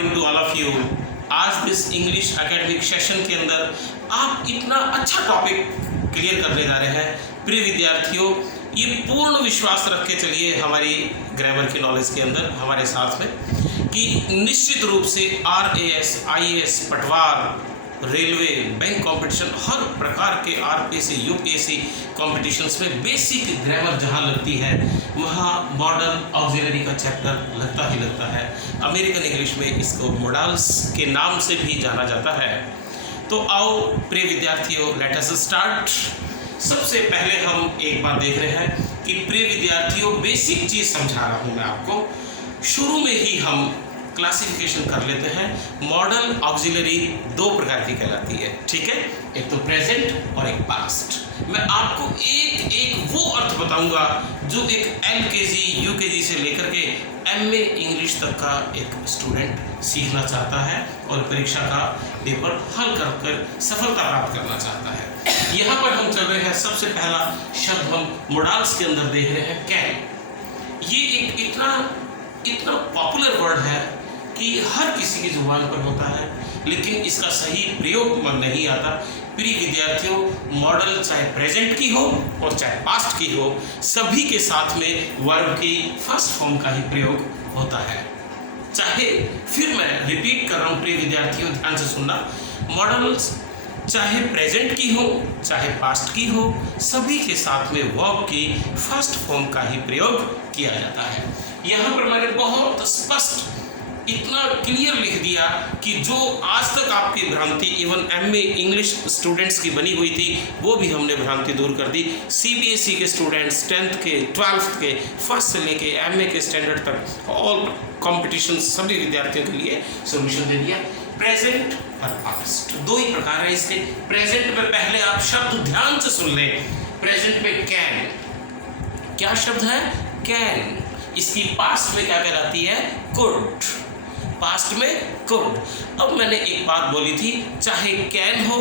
Morning to all of you. आज this English academic session के अंदर आप इतना अच्छा टॉपिक क्लियर करने जा रहे हैं। प्रिय विद्यार्थियों, ये पूर्ण विश्वास रख के चलिए हमारी ग्रामर की नॉलेज के अंदर हमारे साथ में कि निश्चित रूप से RAS, IAS, पटवार, रेलवे, बैंक कंपटीशन, हर प्रकार के RPSC, UPSC कॉम्पिटिशन्स में बेसिक ग्रामर जहाँ लगती है वहाँ मॉडर्न ऑक्सिलरी का चैप्टर लगता ही लगता है। अमेरिकन इंग्लिश में इसको मॉडल्स के नाम से भी जाना जाता है। तो आओ प्रिय विद्यार्थियों, लेट अस स्टार्ट। सबसे पहले हम एक बार देख रहे हैं कि प्रिय विद्यार्थियों बेसिक चीज़ समझा रहा हूँ मैं आपको। शुरू में ही हम क्लासिफिकेशन कर लेते हैं। मॉडल ऑक्सिलरी दो प्रकार की कहलाती है, ठीक है, एक तो प्रेजेंट और एक पास्ट। मैं आपको एक एक वो अर्थ बताऊंगा जो एक LKG UKG से लेकर के MA इंग्लिश तक का एक स्टूडेंट सीखना चाहता है और परीक्षा का पेपर हल कर सफलता प्राप्त करना चाहता है। यहाँ पर हम चल रहे हैं, सबसे पहला शब्द हम मॉडल्स के अंदर देख रहे हैं, कैन। ये एक इतना पॉपुलर वर्ड है कि हर किसी की जुबान पर होता है, लेकिन इसका सही प्रयोग मन नहीं आता। प्रिय विद्यार्थियों, मॉडल चाहे प्रेजेंट की हो और चाहे पास्ट की हो, सभी के साथ में वर्ब की फर्स्ट फॉर्म का ही प्रयोग होता है। चाहे, फिर मैं रिपीट कर रहा हूँ प्रिय विद्यार्थियों, ध्यान से सुनना, मॉडल्स चाहे प्रेजेंट की हो चाहे पास्ट की हो, सभी के साथ में वर्ब की फर्स्ट फॉर्म का ही प्रयोग किया जाता है। यहाँ पर मैंने बहुत स्पष्ट इतना क्लियर लिख दिया कि जो आज तक आपकी भ्रांति इवन MA इंग्लिश स्टूडेंट्स की बनी हुई थी, वो भी हमने भ्रांति दूर कर दी। CBSE के स्टूडेंट्स 10th के, 12th के, फर्स्ट से लेके MA के स्टैंडर्ड तक ऑल कॉम्पिटिशन सभी विद्यार्थियों के लिए सोल्यूशन दे दिया। प्रेजेंट और पास्ट दो ही प्रकार है इसके। प्रेजेंट में पहले आप शब्द ध्यान से सुन लें। प्रेजेंट में कैन, क्या शब्द है? कैन। इसकी पास्ट में क्या कहलाती है? कुड। पास्ट में कुड। अब मैंने एक बात बोली थी, चाहे कैन हो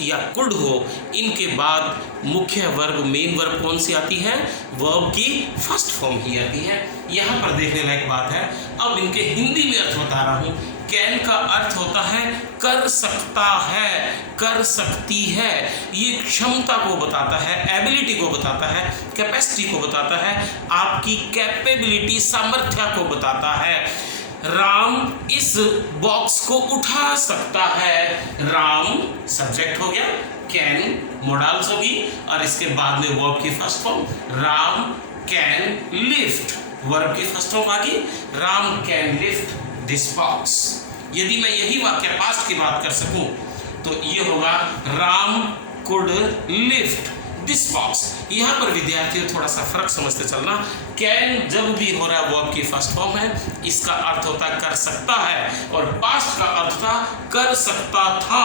या कुड हो, इनके बाद मुख्य वर्ब, मेन वर्ब कौन सी आती है? वर्ब की फर्स्ट फॉर्म ही आती है। यहाँ पर देखने लायक बात है। अब इनके हिंदी में अर्थ बता रहा हूँ। कैन का अर्थ होता है कर सकता है, कर सकती है। ये क्षमता को बताता है, एबिलिटी को बताता है, कैपेसिटी को बताता है, आपकी कैपेबिलिटी, सामर्थ्य को बताता है। राम इस बॉक्स को उठा सकता है। राम सब्जेक्ट हो गया, कैन मॉडल्स होगी और इसके बाद में वर्ब की first form. Ram can lift, verb की फर्स्ट फॉर्म आ गई। Ram can lift this box. यदि मैं यही वाक्य पास्ट की बात कर सकूं तो ये होगा Ram could lift this box. यहाँ पर विद्यार्थियों थोड़ा सा फर्क समझते चलना। कैन जब भी हो रहा है वर्ब की फर्स्ट फॉर्म है, इसका अर्थ होता है कर सकता है, और पास्ट का अर्थ था कर सकता था।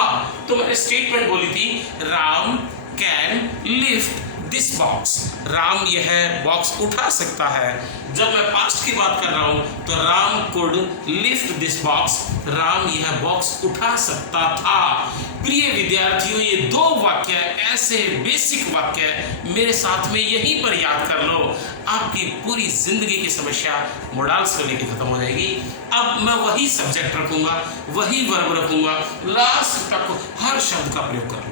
तो मैंने स्टेटमेंट बोली थी, Ram can lift this box. Ram यह बॉक्स उठा सकता है। जब मैं पास्ट की बात कर रहा हूं तो Ram could lift this box, Ram यह बॉक्स उठा सकता था। प्रिय विद्यार्थियों, ये दो वाक्य ऐसे बेसिक वाक्य मेरे साथ में यहीं पर याद कर लो, आपकी पूरी जिंदगी की समस्या मॉडल्स को लेकर खत्म हो जाएगी। अब मैं वही सब्जेक्ट रखूंगा, वही वर्ब रखूंगा, लास्ट तक हर शब्द का प्रयोग करूंगा।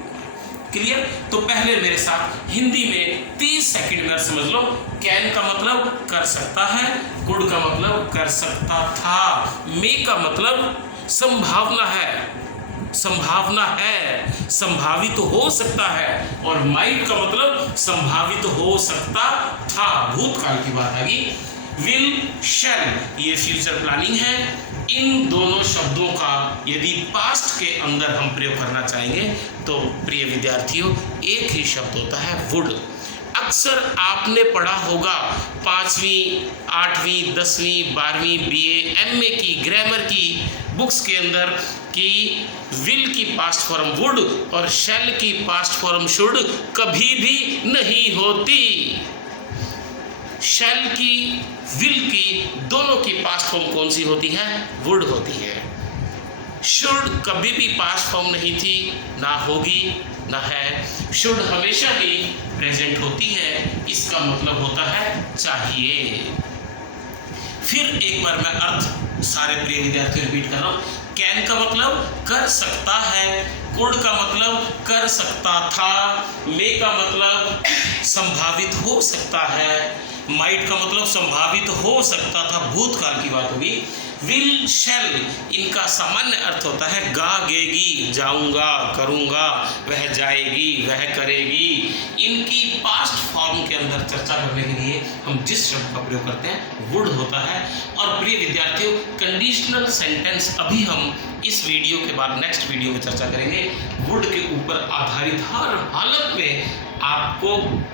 क्लियर? तो पहले मेरे साथ हिंदी में 30 सेकंड में समझ लो। कैन का मतलब कर सकता है, कुड का मतलब कर सकता था, मे का मतलब संभावना है, संभावना है, संभावित तो हो सकता है, और माइट का मतलब संभावित हो सकता था, भूतकाल की बात आ गई। विल, शैल, ये फ्यूचर प्लानिंग है। इन दोनों शब्दों का यदि पास्ट के अंदर हम प्रयोग करना चाहेंगे तो प्रिय विद्यार्थियों एक ही शब्द होता है, वुड। अक्सर आपने पढ़ा होगा 5वीं, 8वीं, 10वीं, 12वीं BA, MA की ग्रामर की बुक्स के अंदर कि विल की पास्ट फॉर्म वुड और शैल की पास्ट फॉर्म शुड कभी भी नहीं होती। शैल की, विल की, दोनों की पास्ट फॉर्म कौन सी होती है? वुड होती है। शुड कभी भी पास्ट फॉर्म नहीं थी, ना होगी, ना है। शुड हमेशा ही प्रेजेंट होती है, इसका मतलब होता है चाहिए। फिर एक बार मैं अर्थ सारे प्रिय विद्यार्थियों रिपीट कर रहा हूँ। कैन का मतलब कर सकता है, कुड का मतलब कर सकता था, मे का मतलब संभावित हो सकता है, माइट का मतलब संभावित हो सकता था, भूतकाल की बात होगी। विल, शैल, इनका सामान्य अर्थ होता है गागेगी, जाऊंगा, करूंगा, वह जाएगी, वह करेगी। इनकी पास्ट फॉर्म के अंदर चर्चा करने के लिए हम जिस शब्द का प्रयोग करते हैं वुड होता है। और प्रिय विद्यार्थियों, कंडीशनल सेंटेंस अभी हम इस वीडियो के बाद नेक्स्ट वीडियो में चर्चा करेंगे। वुड के ऊपर आधारित हर हालत में आपको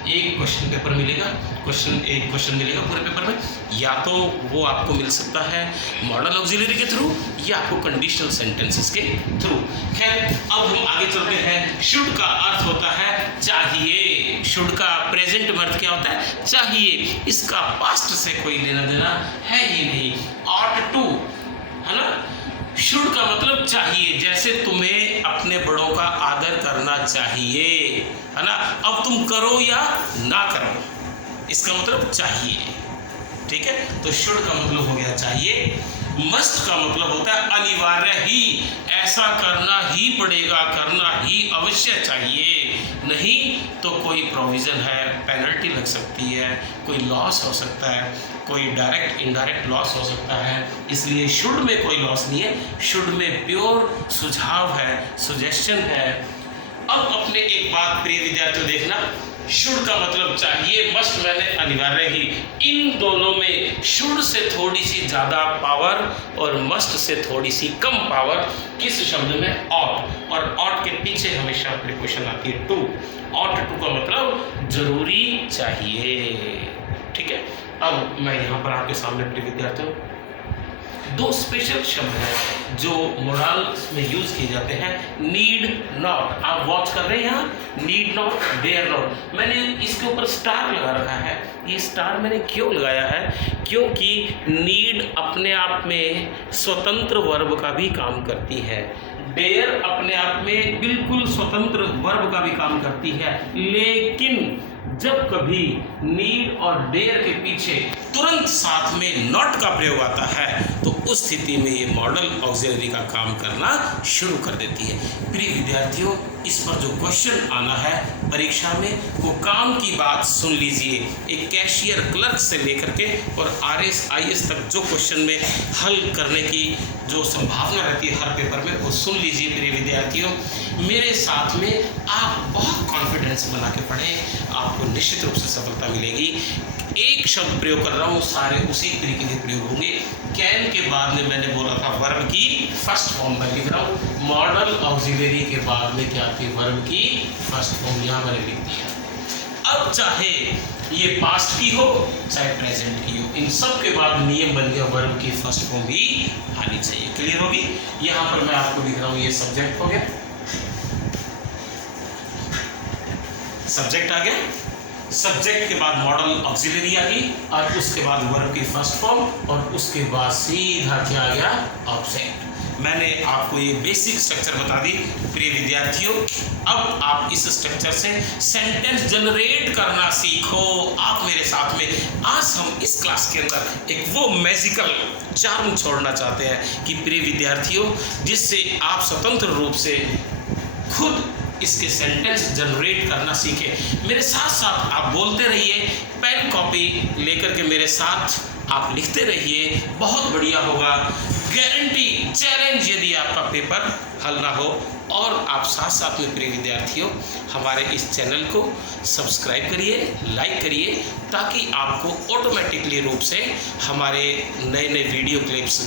एक क्वेश्चन पेपर मिलेगा, एक क्वेश्चन मिलेगा पूरे पेपर में, या तो वो आपको मिल सकता है मॉडल ऑक्सिलरी के थ्रू या आपको कंडीशनल सेंटेंसेस के थ्रू। खैर, अब हम आगे चलते हैं। शुड का अर्थ होता है चाहिए। शुड का प्रेजेंट में अर्थ क्या होता है? चाहिए। इसका पास्ट से कोई लेना देना है ही नहीं। ऑट टू, है ना। शुड का मतलब चाहिए, जैसे तुम्हें अपने बड़ों का आदर करना चाहिए, है ना। अब तुम करो या ना करो, इसका मतलब चाहिए, ठीक है। तो शुड का मतलब हो गया चाहिए। मस्ट का मतलब होता है अनिवार्य ही, ऐसा करना ही पड़ेगा, करना ही अवश्य चाहिए, नहीं तो कोई प्रोविजन है, पेनल्टी लग सकती है, कोई लॉस हो सकता है, कोई डायरेक्ट इनडायरेक्ट लॉस हो सकता है। इसलिए शुड में कोई लॉस नहीं है, शुड में प्योर सुझाव है, सुजेशन है। अब अपने एक बात प्रिय विद्यार्थियों देखना, शुड का मतलब चाहिए, मस्ट मैंने अनिवार्य ही। इन दोनों में शुड से थोड़ी सी ज़्यादा पावर और मस्ट से थोड़ी सी कम पावर किस शब्द में? ऑट। और ऑट के पीछे हमेशा प्रिपोजिशन आती है टू। ऑट टू का मतलब जरूरी चाहिए, ठीक है। अब मैं यहाँ पर आपके सामने प्रिय विद्यार्थियों दो स्पेशल शब्द हैं जो मोडाल्स में यूज किए जाते हैं। नीड नॉट, आप वॉच कर रहे हैं यहाँ, नीड नॉट, डेयर नॉट। मैंने इसके ऊपर स्टार लगा रखा है। ये स्टार मैंने क्यों लगाया है? क्योंकि नीड अपने आप में स्वतंत्र वर्ब का भी काम करती है, डेयर अपने आप में बिल्कुल स्वतंत्र वर्ब का भी काम करती है, लेकिन जब कभी नीड और डेयर के पीछे तुरंत साथ में नॉट का प्रयोग आता है तो उस स्थिति में ये मॉडल ऑक्सिलरी का काम करना शुरू कर देती है। प्रिय विद्यार्थियों, इस पर जो क्वेश्चन आना है परीक्षा में वो काम की बात सुन लीजिए। एक कैशियर क्लर्क से लेकर के और RS IS तक जो क्वेश्चन में हल करने की जो संभावना रहती है हर पेपर में, वो सुन लीजिए प्रिय विद्यार्थियों। मेरे साथ में आप बहुत कॉन्फिडेंस बना के पढ़ें, आपको निश्चित रूप से सफलता मिलेगी। एक शब्द प्रयोग कर रहा हूँ, सारे उसी तरीके के प्रयोग होंगे। कैन के बाद में मैंने बोला था वर्ब की फर्स्ट फॉर्म में लिख रहा हूँ। मॉडल ऑक्सिलरी के बाद में क्या थी? वर्ब की फर्स्ट फॉर्म, यहाँ मैंने लिख दिया। अब चाहे ये पास्ट की हो चाहे प्रेजेंट की हो, इन सब के बाद नियम बन गया वर्ब की फर्स्ट फॉर्म भी आनी चाहिए। क्लियर होगी? यहाँ पर मैं आपको लिख रहा हूँ, ये सब्जेक्ट हो गया, सब्जेक्ट आ गया, सब्जेक्ट के बाद मॉडल ऑक्सिलरी आ गई और उसके बाद वर्ब की फर्स्ट फॉर्म और उसके बाद सीधा क्या आ गया? ऑब्जेक्ट। मैंने आपको ये बेसिक स्ट्रक्चर बता दी प्रिय विद्यार्थियों। अब आप इस स्ट्रक्चर से सेंटेंस जनरेट करना सीखो। आप मेरे साथ में आज हम इस क्लास के अंदर एक वो मैजिकल चार्म छोड़ना चाहते हैं कि प्रिय विद्यार्थियों, जिससे आप स्वतंत्र रूप से खुद इसके सेंटेंस जनरेट करना सीखें। मेरे साथ साथ आप बोलते रहिए, पेन कॉपी लेकर के मेरे साथ आप लिखते रहिए, बहुत बढ़िया होगा। गारंटी, चैलेंज यदि आपका पेपर हल ना हो। और आप साथ साथ में प्रिय विद्यार्थियों हमारे इस चैनल को सब्सक्राइब करिए, लाइक करिए, ताकि आपको ऑटोमेटिकली रूप से हमारे नए नए वीडियो क्लिप्स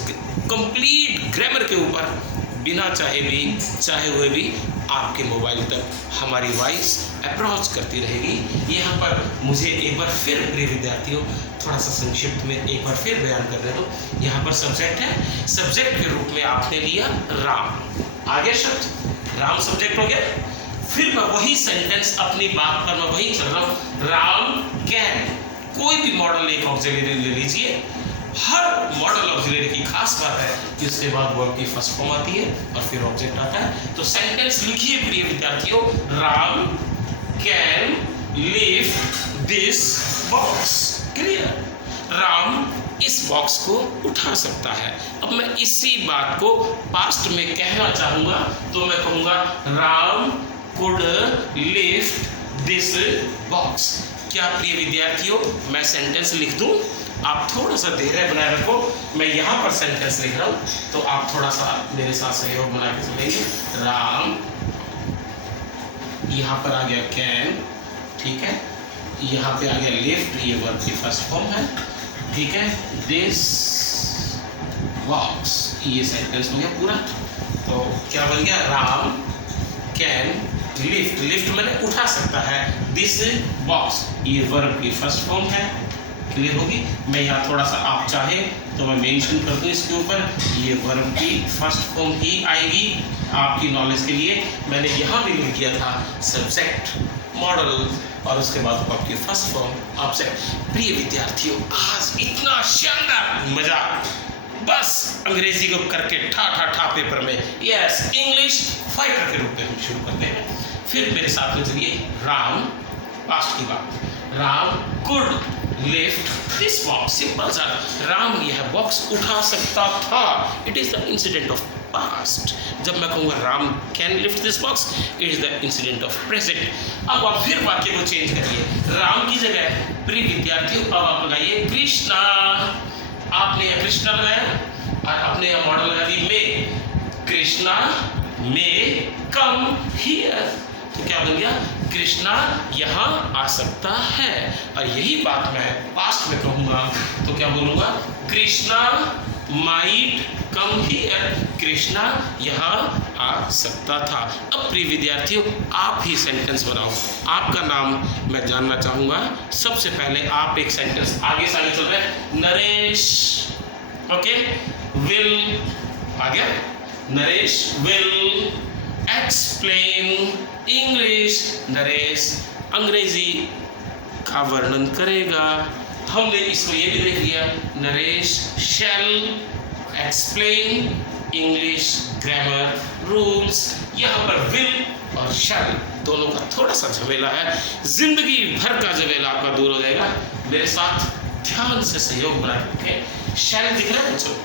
कंप्लीट ग्रामर के ऊपर बिना चाहे हुए भी आपके मोबाइल तक हमारी वॉइस अप्रोच करती रहेगी। यहाँ पर मुझे एक बार फिर प्रिय विद्यार्थियों थोड़ा सा संक्षिप्त में एक बार फिर बयान कर दे दो। यहाँ पर सब्जेक्ट है, सब्जेक्ट के रूप में आपने लिया राम, आगे शब्द राम सब्जेक्ट हो गया। फिर मैं वही सेंटेंस अपनी बात पर मैं वही चल रहा हूँ, राम कैन। कोई भी मॉडल एक ऑक्सिलरी ले लीजिए, हर मॉडल ऑक्सिलरी की खास बात है कि उसके बाद वर्ब की फर्स्ट फॉर्म आती है और फिर ऑब्जेक्ट आता है। तो सेंटेंस लिखिए प्रिय विद्यार्थियों, Ram can lift this box. Clear? Ram इस बॉक्स को उठा सकता है। अब मैं इसी बात को पास्ट में कहना चाहूँगा तो मैं कहूँगा Ram could lift this box. क्या प्रिय विद्यार्थियों, मैं सेंटेंस लिख दूँ, आप थोड़ा सा धैर्य बनाए रखो। मैं यहाँ पर सेंटेंस लिख रहा हूँ तो आप थोड़ा सा मेरे साथ सहयोग बना के चलेंगे। राम, यहाँ पर आ गया कैन, ठीक है, यहाँ पे आ गया लिफ्ट, ये वर्ब की फर्स्ट फॉर्म है, ठीक है, दिस बॉक्स, ये सेंटेंस हो गया पूरा। तो क्या बन गया, राम कैन लिफ्ट, लिफ्ट मैंने उठा सकता है, दिस बॉक्स, ये वर्ब की फर्स्ट फॉर्म है। क्लियर होगी। मैं यहाँ थोड़ा सा आप चाहे तो मैं मेंशन कर दूँ इसके ऊपर, ये वर्ब की फर्स्ट फॉर्म ही आएगी। आपकी नॉलेज के लिए मैंने यहाँ भी लिख दिया था सब्जेक्ट, मॉडल और उसके बाद वर्ब की फर्स्ट फॉर्म ऑब्जेक्ट। प्रिय विद्यार्थियों, आज इतना शानदार मजा बस अंग्रेजी को करके ठा पेपर में, यस, इंग्लिश फाइटर के रूप में हम शुरू करते हैं। फिर मेरे साथ में चलिए, राम, पास्ट की बात, Ram could lift this box. Simple सा, राम यह बॉक्स उठा सकता था, it is the incident of past. जब मैं कहूँगा Ram can lift this box, it is the incident of present. अब आप फिर वाक्य को चेंज करिए, राम की जगह प्रिय विद्यार्थियों अब आप लगाइए कृष्णा। आपने यह कृष्णा लगाया और आपने यह मॉडल लगा दी मे, कृष्णा मे कम हियर। तो क्या बन गया, कृष्णा यहाँ आ सकता है। और यही बात मैं पास्ट में कहूँगा तो क्या बोलूँगा, Krishna might come here, Krishna यहाँ आ सकता था। अब प्रिय विद्यार्थियों, आप ही सेंटेंस बनाओ। आपका नाम मैं जानना चाहूँगा। सबसे पहले आप एक सेंटेंस आगे से आगे चल रहे हैं, नरेश, ओके, विल आ गया, Naresh will explain English, Naresh अंग्रेजी का वर्णन करेगा। हमने इसमें ये भी देख लिया, नरेश शैल एक्सप्लेन इंग्लिश ग्रामर रूल्स। यहाँ पर विल और शैल दोनों का थोड़ा सा झमेला है, जिंदगी भर का झमेला आपका दूर हो जाएगा। मेरे साथ ध्यान से सहयोग बना रखें। शैल दिख रहा है बच्चों,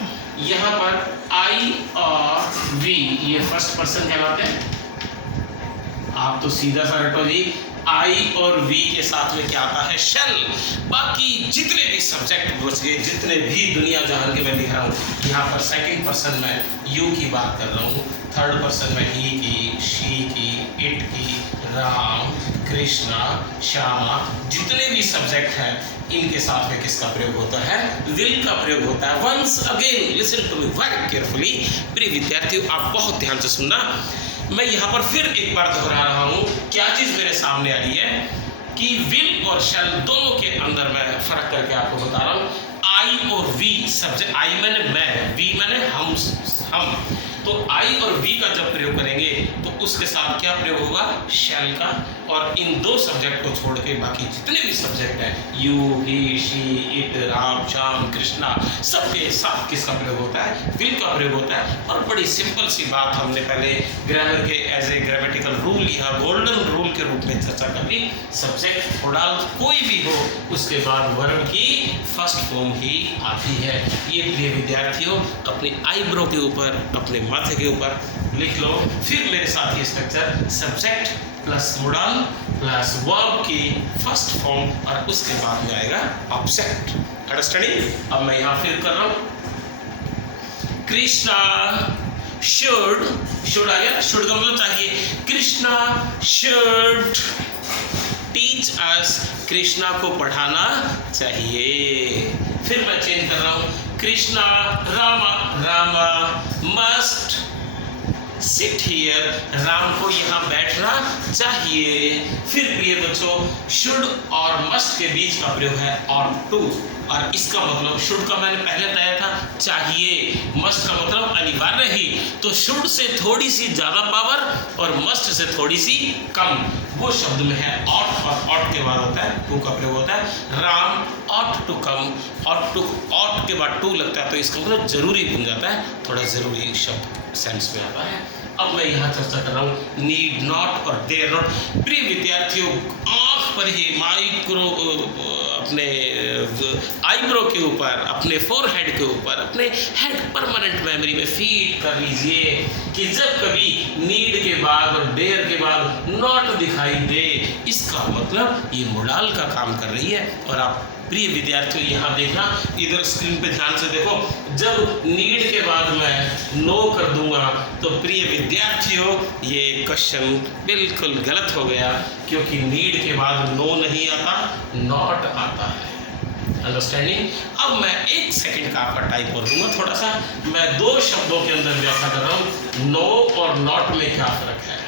यहाँ पर आई और वी ये फर्स्ट पर्सन कहलाते हैं। आप तो सीधा सा रटो जी, आई और वी के साथ में क्या आता है, शैल। बाकी जितने भी सब्जेक्ट बच गए, जितने भी दुनिया जहान के मैं लिख रहा हूँ, यहाँ पर सेकंड पर्सन में यू की बात कर रहा हूँ, थर्ड पर्सन में ही की, शी की, इट की, राम, कृष्णा, श्यामा, जितने भी सब्जेक्ट हैं इनके साथ में किसका प्रयोग होता है, विल का प्रयोग होता है। Once again listen to me very carefully. प्रिय विद्यार्थियों, आप बहुत ध्यान से सुनना। मैं यहाँ पर फिर एक बार दोहरा रहा हूँ, क्या चीज़ मेरे सामने आ रही है कि विल और शैल दोनों के अंदर मैं फर्क करके आपको बता रहा हूँ। आई और वी सब्जेक्ट, आई मैंने मैं, वी मैंने हम। तो आई और वी का जब प्रयोग करेंगे तो उसके साथ क्या प्रयोग होगा, शैल का। और इन दो सब्जेक्ट को छोड़ के बाकी जितने भी सब्जेक्ट हैं, you, he, she, it, Ram, Shyam, Krishna, सबके साथ किसका प्रयोग होता है, विल का प्रयोग होता है। और बड़ी सिंपल सी बात हमने पहले ग्रामर के एज ए ग्रामेटिकल रूल या गोल्डन रूल के रूप में चर्चा कर ली। सब्जेक्ट थोड़ा कोई भी हो उसके बाद वर्ब की फर्स्ट फॉर्म ही आती है। ये प्रिय विद्यार्थियों अपनी आईब्रो के ऊपर, अपने माथे के ऊपर लिख लो। फिर मेरे साथ ये structure, subject plus model plus verb की फर्स्ट फॉर्म और उसके बाद में आएगा ऑब्जेक्ट। अंडरस्टैंडिंग? अब मैं यहाँ फिर कर रहा हूँ, कृष्णा शुड आ गया, शुड का मतलब चाहिए, Krishna should teach us, Krishna को पढ़ाना चाहिए। फिर मैं चेंज कर रहा हूँ, Krishna Rama must sit here, Ram को यहाँ बैठना चाहिए। फिर प्रिय बच्चों, शुड और मस्ट के बीच का प्रयोग है और टू, और इसका मतलब शुड का मैंने पहले बताया था चाहिए, मस्ट का मतलब अनिवार्य ही। तो शुड से थोड़ी सी ज़्यादा पावर और मस्ट से थोड़ी सी कम, वो शब्द में है ऑट, और ऑट के बाद होता है टू का प्रयोग होता है। Ram ought to come, ought के बाद टू लगता है तो इसका मतलब जरूरी बन जाता है, थोड़ा जरूरी शब्द सेंस में आता है। अब मैं यहाँ चर्चा कर रहा हूँ नीड नॉट और देयर नॉट। प्रिय विद्यार्थियों, आँख पर ही अपने आईब्रो के ऊपर, अपने फोरहेड के ऊपर, अपने हेड परमानेंट मेमोरी में फीड कर लीजिए कि जब कभी नीड के बाद और डेयर के बाद नॉट दिखाई दे, इसका मतलब ये मोडाल का काम कर रही है। और आप प्रिय विद्यार्थियों यहाँ देखना, इधर स्क्रीन पे ध्यान से देखो, जब नीड के बाद मैं नो कर दूंगा तो प्रिय विद्यार्थियों ये क्वेश्चन बिल्कुल गलत हो गया, क्योंकि नीड के बाद नो नहीं आता, नॉट आता है। अंडरस्टैंडिंग? अब मैं 1 सेकंड का आपका टाइम और दूंगा थोड़ा सा। मैं 2 शब्दों के अंदर व्याख्या कर रहा हूँ, नो और नॉट में क्या फर्क है।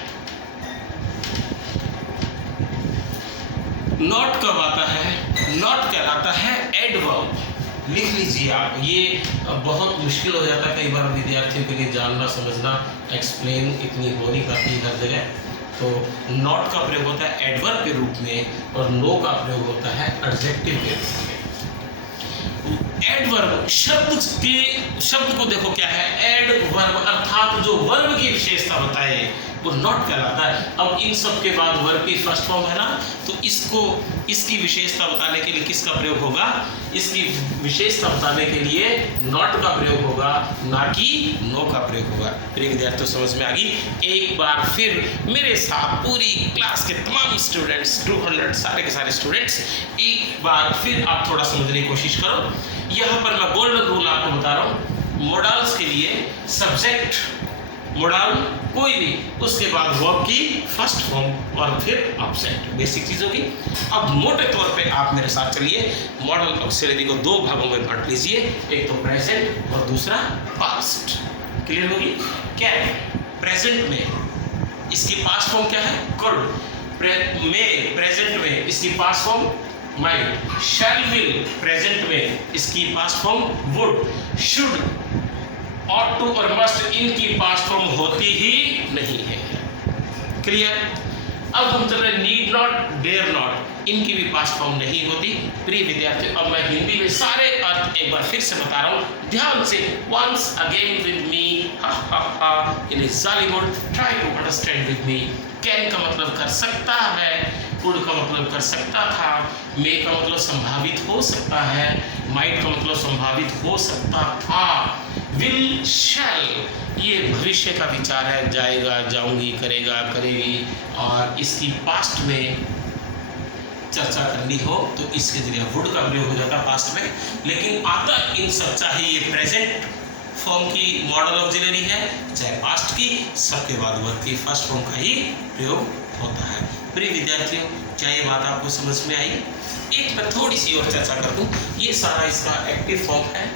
नॉट कब आता है? नॉट कहलाता है एडवर्ब। लिख लीजिए आप, ये बहुत मुश्किल हो जाता है कई बार विद्यार्थियों के लिए जानना समझना, एक्सप्लेन इतनी हो नहीं पाती हर जगह। तो नॉट का प्रयोग होता है एडवर्ब के रूप में और नो का प्रयोग होता है एडजेक्टिव के रूप में। एडवर्ब शब्द को देखो क्या है, एडवर्ब अर्थात जो वर्ब की विशेषता बताए वो नॉट कहलाता है। अब इन सब के बाद वर्ब की फर्स्ट फॉर्म है ना, तो इसकी विशेषता बताने के लिए किसका प्रयोग होगा? इसकी विशेषता बताने के लिए नॉट का प्रयोग होगा, ना कि नो का प्रयोग होगा। प्रिय विद्यार्थियों समझ में आ गई? एक बार फिर मेरे साथ पूरी क्लास के तमाम स्टूडेंट्स, 200 सारे के सारे स्टूडेंट्स, एक बार फिर आप थोड़ा समझने की कोशिश करो। यहाँ पर मैं गोल्डन रूल आपको बता रहा हूँ। मोडाल्स के लिए सब्जेक्ट, मोडाल कोई भी, उसके बाद वर्ब की फर्स्ट फॉर्म और फिर ऑब्जेक्ट, बेसिक चीज़ों की। अब मोटे तौर पे आप मेरे साथ चलिए, मॉडल ऑक्सिलरी को 2 भागों में बांट लीजिए, एक तो प्रेजेंट और दूसरा पास्ट। क्लियर होगी? क्या है प्रेजेंट में? इसकी पास्ट फॉर्म क्या है? कुड। में प्रेजेंट में इसकी past form might. Shell will present में इसकी past form would. Should, ought to और must इनकी पास्ट फॉर्म होती ही नहीं है। क्लियर? अब हम चल रहे नीड नॉट, डेयर नॉट, इनकी भी पास्ट फॉर्म नहीं होती। प्रिय विद्यार्थियों अब मैं हिंदी में सारे अर्थ एक बार फिर से बता रहा हूँ, ध्यान से। once again with me, ha ha ha, in a Zollywood, try to understand with me। Can का मतलब कर सकता है, कुड का मतलब कर सकता था, मे का मतलब संभावित हो सकता है, माइट का मतलब संभावित हो सकता था, विल, शैल ये भविष्य का विचार है, जाएगा, जाऊंगी, करेगा, करेगी। और इसकी पास्ट में चर्चा करनी हो तो इसके जरिए वुड का प्रयोग हो जाता है पास्ट में। लेकिन आता इन सब, चाहे ये प्रेजेंट फॉर्म की मॉडल ऑक्सिलरी है, चाहे पास्ट की, सबके बाद वर्ब की फर्स्ट फॉर्म का ही प्रयोग होता है। प्रिय विद्यार्थियों क्या ये बात आपको समझ में आई? एक मैं थोड़ी सी और चर्चा कर दूं। ये सारा इसका एक्टिव फॉर्म है,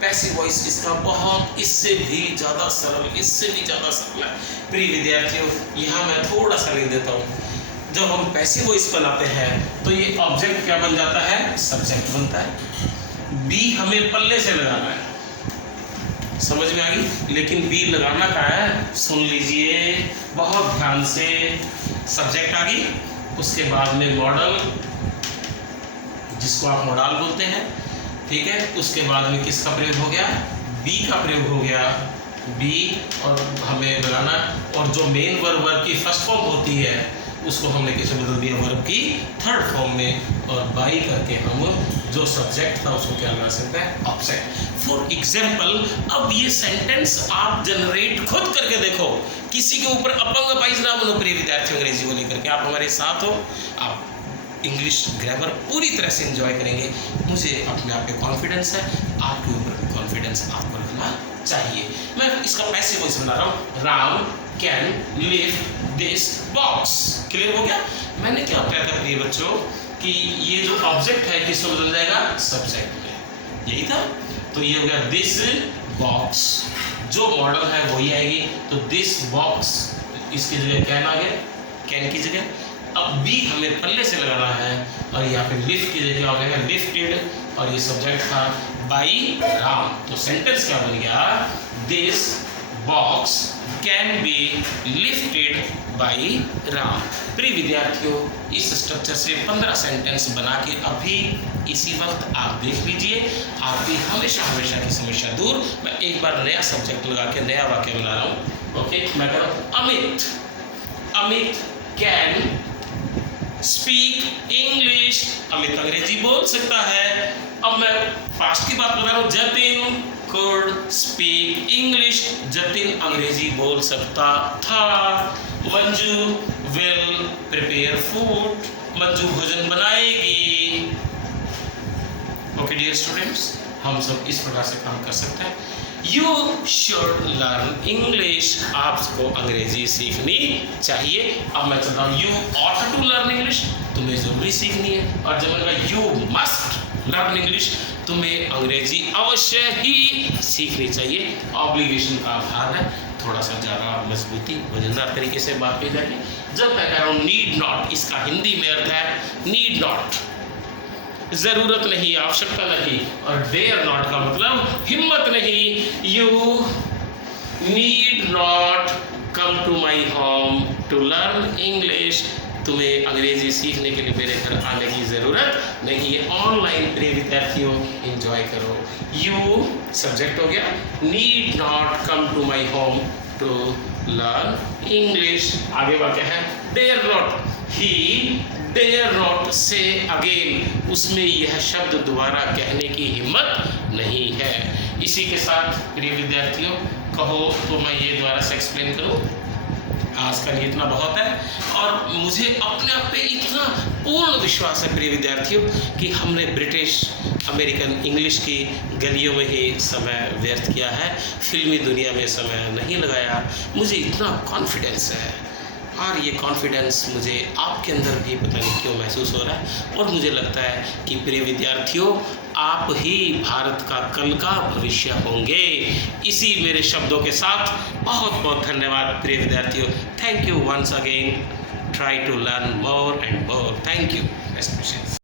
पैसिव वॉइस इसका बहुत इससे भी ज़्यादा सरल, इससे भी ज़्यादा सरल है। प्रिय विद्यार्थियों यहाँ मैं थोड़ा सा लिख देता हूँ। जब हम पैसिव वॉइस बनाते हैं तो ये ऑब्जेक्ट क्या बन जाता है? सब्जेक्ट बनता है। बी हमें पल्ले से लगाना है, समझ में आ गई? लेकिन बी लगाना क्या है? सुन लीजिए बहुत ध्यान से। सब्जेक्ट आ गई, उसके बाद में मॉडल, जिसको आप मॉडल बोलते हैं, ठीक है। उसके बाद में किसका प्रयोग हो गया? बी का प्रयोग हो गया, बी, और हमें लगाना। और जो मेन वर्ब की फर्स्ट फॉर्म होती है उसको हमने कैसे बदल दिया? वर्ब की थर्ड फॉर्म में, और बाई करके हम जो सब्जेक्ट था उसको क्या लगा सकते हैं? ऑब्जेक्ट। फॉर एग्जाम्पल, अब ये सेंटेंस आप जनरेट खुद करके देखो, किसी के ऊपर अपंग पाइज ना बनो। प्रिय विद्यार्थियों अंग्रेजी को लेकर के आप हमारे साथ हो, आप इंग्लिश ग्रामर पूरी तरह से एंजॉय करेंगे। मुझे अपने आप पे कॉन्फिडेंस है, आपके ऊपर भी कॉन्फिडेंस आपको रखना चाहिए। मैं इसका पैसिव वॉइस बना रहा हूँ। Ram can lift this box. Clear हो गया? मैंने क्या बताया था प्रिय बच्चों कि ये जो ऑब्जेक्ट है किसको बदल जाएगा? सब्जेक्ट में। यही था। तो ये हो गया दिस बॉक्स, जो मॉडल है वही आएगी। तो दिस बॉक्स, इसकी जगह कैन आ गया, कैन की जगह। अब बी हमें पल्ले से लगाना है, और यहाँ पे लिफ्ट की जगह हो गया लिफ्टेड, और ये सब्जेक्ट था बाई राम। तो सेंटेंस क्या बन गया? This box can be lifted by Ram. प्रिय विद्यार्थियों इस स्ट्रक्चर से 15 सेंटेंस बना के अभी इसी वक्त आप देख लीजिए, आपकी हमेशा हमेशा की समस्या दूर। मैं एक बार नया सब्जेक्ट लगा के नया वाक्य बना रहा हूँ। ओके, मैं कह रहा हूँ Amit can speak English, Amit अंग्रेजी बोल सकता है। अब मैं पास्ट की बात कर रहा हूँ, Jatin could speak English, Jatin अंग्रेजी बोल सकता था। Manju will prepare food, Manju भोजन बनाएगी। ओके डियर स्टूडेंट्स, हम सब इस प्रकार से काम कर सकते हैं। यू शुड लर्न इंग्लिश, आपको अंग्रेजी सीखनी चाहिए। अब मैं चलता हूँ, you ought to learn English, तुम्हें जरूरी सीखनी है। और जब मैंने कहा यू मस्ट लर्न इंग्लिश, तुम्हें अंग्रेजी अवश्य ही सीखनी चाहिए। ऑब्लिगेशन का आधार है, थोड़ा सा ज़्यादा मजबूती वजनदार तरीके से बात की जाएगी। जब मैं कह रहा हूँ नीड नॉट, इसका हिंदी में अर्थ है नीड नॉट, जरूरत नहीं, आवश्यकता नहीं। और डेयर नॉट का मतलब हिम्मत नहीं। You need not come to my home to learn English, तुम्हें अंग्रेजी सीखने के लिए मेरे घर आने की ज़रूरत नहीं है। ऑनलाइन प्रिय विद्यार्थियों एंजॉय करो। यू सब्जेक्ट हो गया, need not come to my home to learn English. आगे वाक्य है dare not, he dare not say again, उसमें यह शब्द दोबारा कहने की हिम्मत नहीं है। इसी के साथ प्रिय विद्यार्थियों, कहो तो मैं ये दोबारा से एक्सप्लेन करूं। आज का लिए इतना बहुत है, और मुझे अपने आप पे इतना पूर्ण विश्वास है प्रिय विद्यार्थियों कि हमने ब्रिटिश अमेरिकन इंग्लिश की गलियों में ही समय व्यर्थ किया है, फिल्मी दुनिया में समय नहीं लगाया। मुझे इतना कॉन्फिडेंस है, और ये कॉन्फिडेंस मुझे आपके अंदर भी पता नहीं क्यों महसूस हो रहा है। और मुझे लगता है कि प्रिय विद्यार्थियों, आप ही भारत का कल का भविष्य होंगे। इसी मेरे शब्दों के साथ बहुत बहुत धन्यवाद प्रिय विद्यार्थियों। Thank you once again, try to learn more and more. Thank you, best wishes.